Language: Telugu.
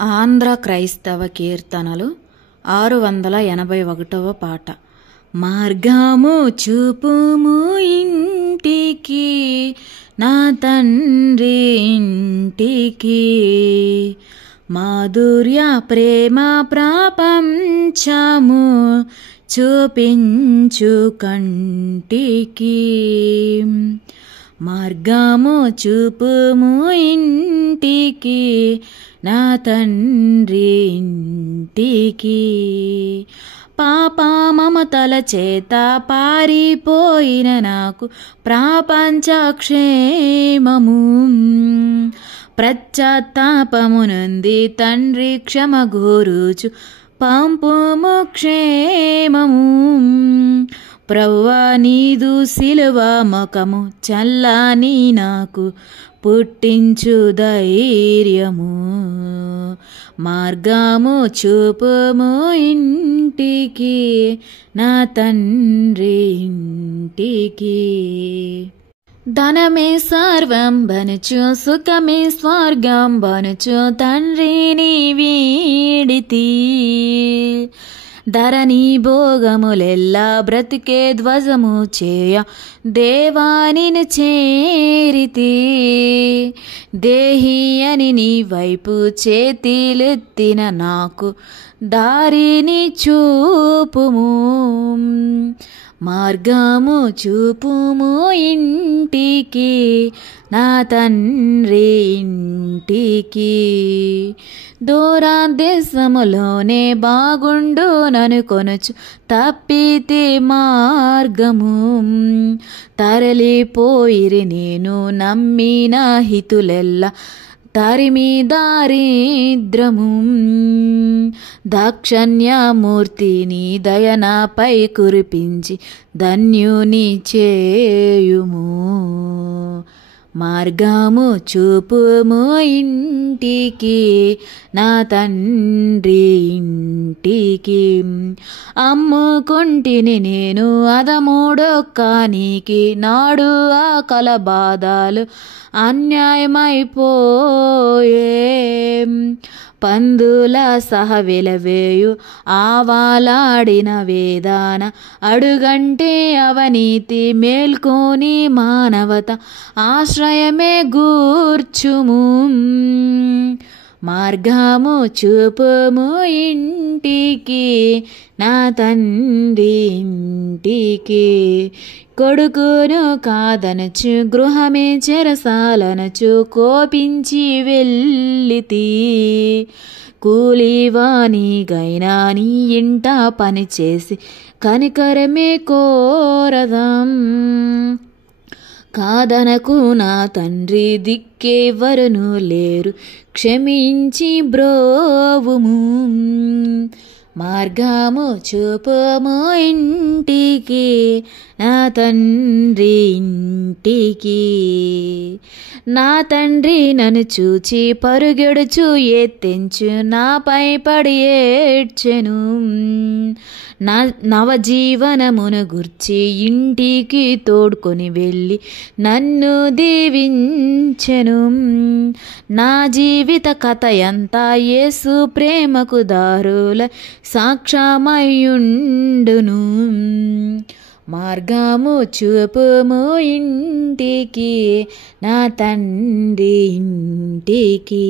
ఆంధ్ర క్రైస్తవ కీర్తనలు 681వ పాట. మార్గము చూపుము ఇంటికి, నా తండ్రి ఇంటికి, మాధుర్య ప్రేమ ప్రపంచము చూపించు కంటికి. మార్గము చూపుము ఇంటికి, నా తండ్రి ఇంటికి. పాప మమతల చేత పారిపోయిన నాకు ప్రపంచ క్షేమము, పశ్చాత్తాపము నుండి తండ్రి క్షమ గోరుచు పంపుము క్షేమము. ప్రభువా నీదు సిలువ ముఖము చల్లని నాకు పుట్టించు ధైర్యము. మార్గము చూపుము ఇంటికి, నా తండ్రి ఇంటికి. ధనమే సర్వం బనుచు, సుఖమే స్వర్గం బనుచు తండ్రిని వీడితి. ధరణి భోగములెల్లా బ్రతికే ధ్వజము చేయ దేవానిని చేరితి. దేహి అని నీ వైపు చేతిలెత్తిన నాకు దారిని చూపుము. మార్గము చూపుము ఇంటికి, నా తండ్రి ఇంటికి. దూర దేశములోనే బాగుండు ననుకొనుచు తప్పితే మార్గము, తరలిపోయిరి నేను నమ్మిన హితులెల్ల తరిమి దారిద్రము. దాక్షణ్యమూర్తిని దయనాపై కురిపించి ధన్యుని చేయుము. మార్గము చూపుము ఇంటికి, నా తండ్రి ఇంటికి. అమ్ముకుంటిని నేను అదమూడొక్కానికి, నాడు ఆ కల బాధలు అన్యాయమైపోయే. పందుల సహవెలవేయు ఆవాలాడిన వేదాన అడుగంటే అవనీతి మేల్కొని మానవత ఆశ్రయమే గూర్చుము. మార్గము చూపుము ఇంటికి, నా తండ్రి ఇంటికి. కొడుకును కాదనచు గృహమే చెరసాలనచు కోపించి వెళ్ళితి. కూలివానిగైనా నీ ఇంట పనిచేసి కనికరమే కోరదాం. కాదనకు నా తండ్రి దిక్కెవరును లేరు, క్షమించి బ్రోవుము. మార్గము చూపుము ఇంటికి, నా తండ్రి ఇంటికి. నా తండ్రి నన్ను చూచి పరుగెడుచు ఎత్తెంచు నాపై పడి ఏడ్చెను. నవజీవనమును గుర్చి ఇంటికి తోడ్కొని వెళ్ళి నన్ను దీవించెను. నా జీవిత కథ అంతా యేసు ప్రేమకు దారుల సాక్ష్యమయ్యుండును. మార్గము చూపుము ఇంటికి, నా తండ్రి ఇంటికి.